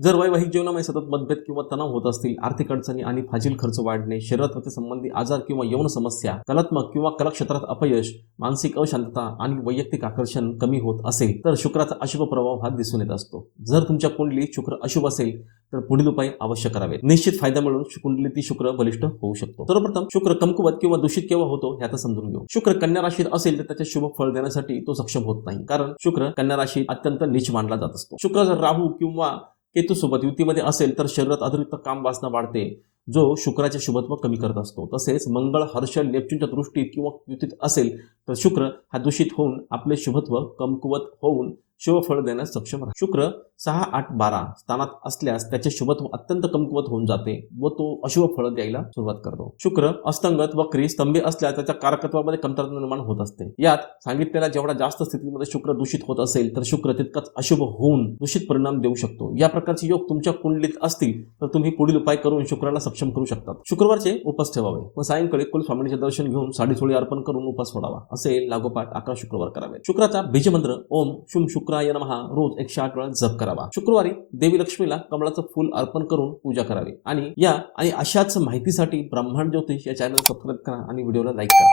जर वैवाहिक जीवनामध्ये सतत मतभेद किंवा तणाव होत असतील आर्थिक अडचणी आणि फाजील खर्च वाढणे शरीरात संबंधी आजार किंवा यौन समस्या कलात्मक किंवा कला क्षेत्रात अपयश मानसिक अशांतता आणि वैयक्तिक आकर्षण कमी होत असेल तर शुक्राचा अशुभ प्रभाव हा दिसून येत असतो. जर तुमच्या कुंडलीत शुक्र अशुभ असेल तर पुढील उपाय अवश्य करावेत. निश्चित फायदा मिळून कुंडलीतील शुक्र बलिष्ठ होऊ शकतो. सर्वप्रथम शुक्र कमकुवत किंवा दूषित केव्हा होतो हे आता समजून घेऊ. शुक्र कन्या राशीत असेल तर त्याचे शुभ फळ देण्यासाठी तो सक्षम होत नाही. कारण शुक्र कन्या राशीत अत्यंत नीच मानला जात असतो. शुक्र जर राहू किंवा केतूसोबत युतीमध्ये असेल तर शरीरात अतिरिक्त काम वासना वाढते जो शुक्राचे शुभत्व कमी करत असतो. तसेच मंगळ हर्ष नेपच्यूनच्या दृष्टीत किंवा युतीत असेल तर शुक्र हा दूषित होऊन आपले शुभत्व कमकुवत होऊन शुभफळ देण्यास सक्षम राहतो शुक्र सहा आठ बारा स्थानात असल्यास त्याचे शुभत्व अत्यंत कमकुवत होऊन जाते व तो अशुभ फळ द्यायला सुरुवात करतो. शुक्र अस्तंगत वक्री स्तंभी असल्यास त्याच्या कारकत्वामध्ये कमतरता निर्माण होत असते. यात सांगितलेल्या जेवढा जास्त स्थितीमध्ये शुक्र दूषित होत असेल तर शुक्र तितकाच अशुभ होऊन दूषित परिणाम देऊ शकतो. या प्रकारचे योग तुमच्या कुंडलीत असतील तर तुम्ही पुढील उपाय करून शुक्राला सक्षम करू शकतात. शुक्रवारचे उपास ठेवावे व सायंकाळी कुलस्वामीचे दर्शन घेऊन साडीचोळी अर्पण करून उपास सोडावा. असे लागोपाठ अकरा शुक्रवार करावे. शुक्राचा बीजमंत्र ओम शुम शुक्राय नमहा रोज एकशे आठ वेळा जप करावा. शुक्रवारी देवी लक्ष्मीला कमळाचं फूल अर्पण करून पूजा करावी. आणि या आणि अशाच माहितीसाठी ब्रह्मांड ज्योतिष या चॅनल सबस्क्राईब करा आणि व्हिडिओला लाईक करा.